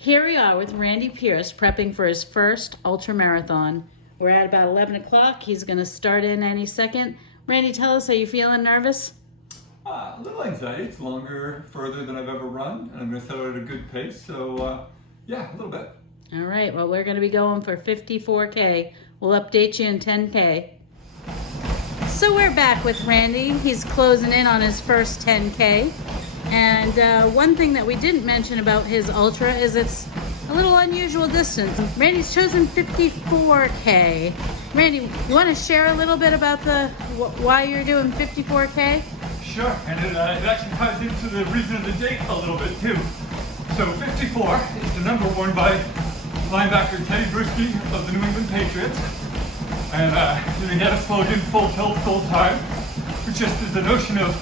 Here we are with Randy Pierce prepping for his first ultra marathon. We're at about 11 o'clock. He's going to start in any second. Randy, tell us, are you feeling nervous? A little anxiety. It's further than I've ever run, and I'm going to set it at a good pace. So, yeah, a little bit. All right, well, we're going to be going for 54K. We'll update you in 10K. So we're back with Randy. He's closing in on his first 10K. And one thing that we didn't mention about his ultra is it's a little unusual distance. Randy's chosen 54K. Randy, you want to share a little bit about why you're doing 54K? Sure, and it actually ties into the reason of the date a little bit too. So 54 is the number worn by linebacker Teddy Bruschi of the New England Patriots. And he had a slogan, full tilt, full time, which just is the notion of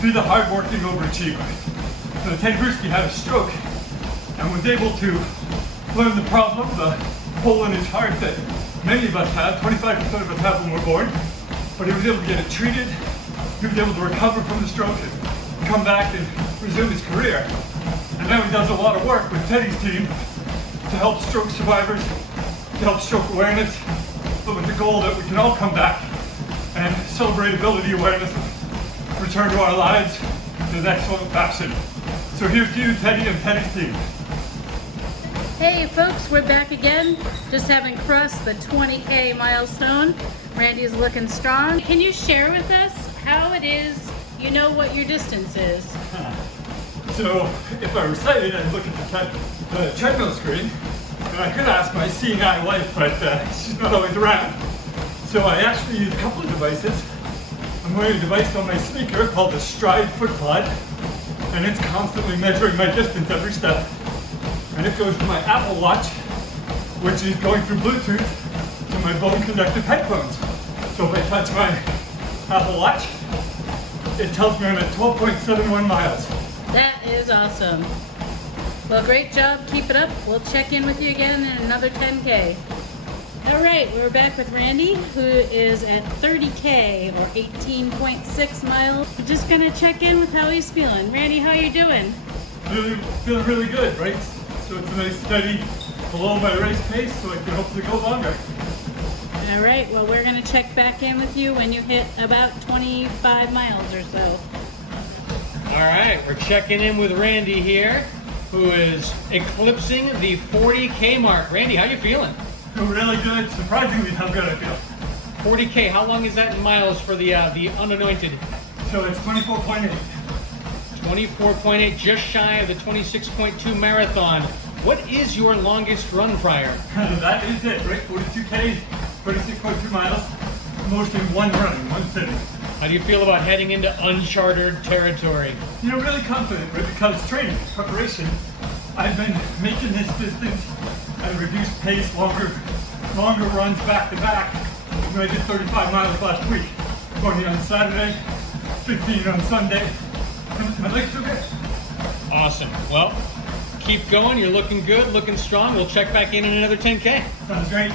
be the hardworking overachiever. So Teddy Bruschi had a stroke and was able to learn the problem, the hole in his heart that many of us have, 25% of us have when we're born, but he was able to get it treated, he was able to recover from the stroke and come back and resume his career. And now he does a lot of work with Teddy's team to help stroke survivors, to help stroke awareness, but with the goal that we can all come back and celebrate ability awareness, return to our lives in an excellent fashion. So here's to you, Teddy, and Teddy's team. Hey folks, we're back again. Just having crossed the 20K milestone. Randy's looking strong. Can you share with us how it is you know what your distance is? So if I recited, I'd look at the treadmill screen, and I could ask my seeing eye wife, but she's not always around. So I actually use a couple of devices. I'm wearing a device on my sneaker called the Stride Foot Pod, and it's constantly measuring my distance every step. And it goes to my Apple Watch, which is going through Bluetooth to my bone conductive headphones. So if I touch my Apple Watch, it tells me I'm at 12.71 miles. That is awesome. Well, great job. Keep it up. We'll check in with you again in another 10K. All right, we're back with Randy, who is at 30K or 18.6 miles. We're just gonna check in with how he's feeling. Randy, how you doing? Feeling really good, right? So it's a nice steady below my race pace, so I can hopefully go longer. All right, well, we're gonna check back in with you when you hit about 25 miles or so. All right, we're checking in with Randy here, who is eclipsing the 40K mark. Randy, how you feeling? Feel really good, surprisingly how good I feel. 40K, how long is that in miles for the unanointed? So it's 24.8. 24.8, just shy of the 26.2 marathon. What is your longest run prior? That is it, right? 42K, 26.2 miles, most in one running, one sitting. How do you feel about heading into uncharted territory? You know, really confident, right? Because training, preparation, I've been making this distance at a reduced pace, longer runs back to back. I did 35 miles last week, 20 on Saturday, 15 on Sunday. My legs feel good. Awesome. Well, keep going. You're looking good, looking strong. We'll check back in another 10K. Sounds great.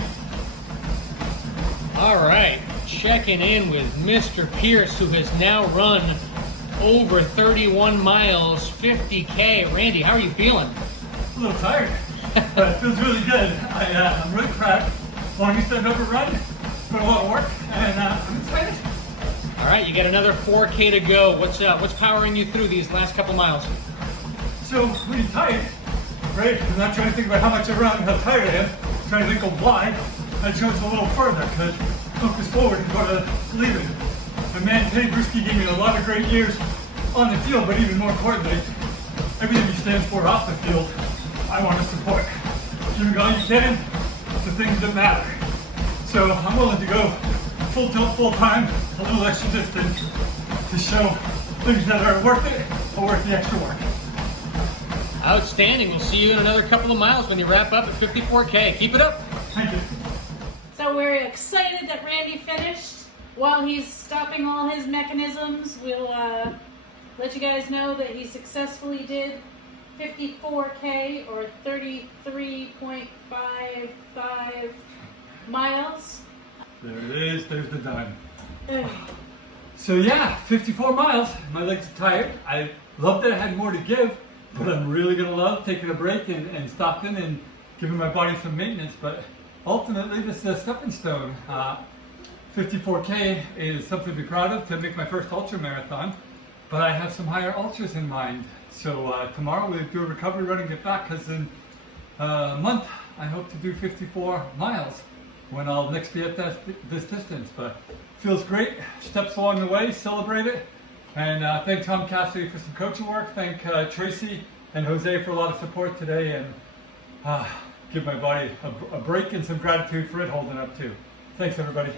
All right. Checking in with Mr. Pierce, who has now run over 31 miles, 50K. Randy, how are you feeling? A little tired, but it feels really good. I'm really proud. Longest I've ever run. Put a lot of work, and I'm excited. All right, you got another 4K to go. What's powering you through these last couple miles? So when you're tired, right? I'm not trying to think about how much I run and how tired I am. I'm trying to think of why. I chose a little further because focus forward and go to leaving. My man Teddy Bruschi gave me a lot of great years on the field, but even more importantly, everything he stands for off the field, I want to support. Doing all you can, the things that matter. So I'm willing to go full tilt, full time, a little extra distance to show things that are worth it or worth the extra work. Outstanding. We'll see you in another couple of miles when you wrap up at 54K. Keep it up. Thank you. So we're excited that Randy finished. While he's stopping all his mechanisms, we'll let you guys know that he successfully did 54K or 33.55 miles. There it is, there's the dime. So yeah, 54 miles. My legs are tired. I love that I had more to give. but I'm really going to love taking a break and stopping and giving my body some maintenance. But ultimately, this is a stepping stone. 54K is something to be proud of to make my first ultra marathon, but I have some higher ultras in mind. So tomorrow we'll do a recovery run and get back, because in a month I hope to do 54 miles when I'll next be at this distance. But feels great, steps along the way, celebrate it. And thank Tom Cassidy for some coaching work. Thank Tracy and Jose for a lot of support today, and give my body a break and some gratitude for it holding up too. Thanks everybody.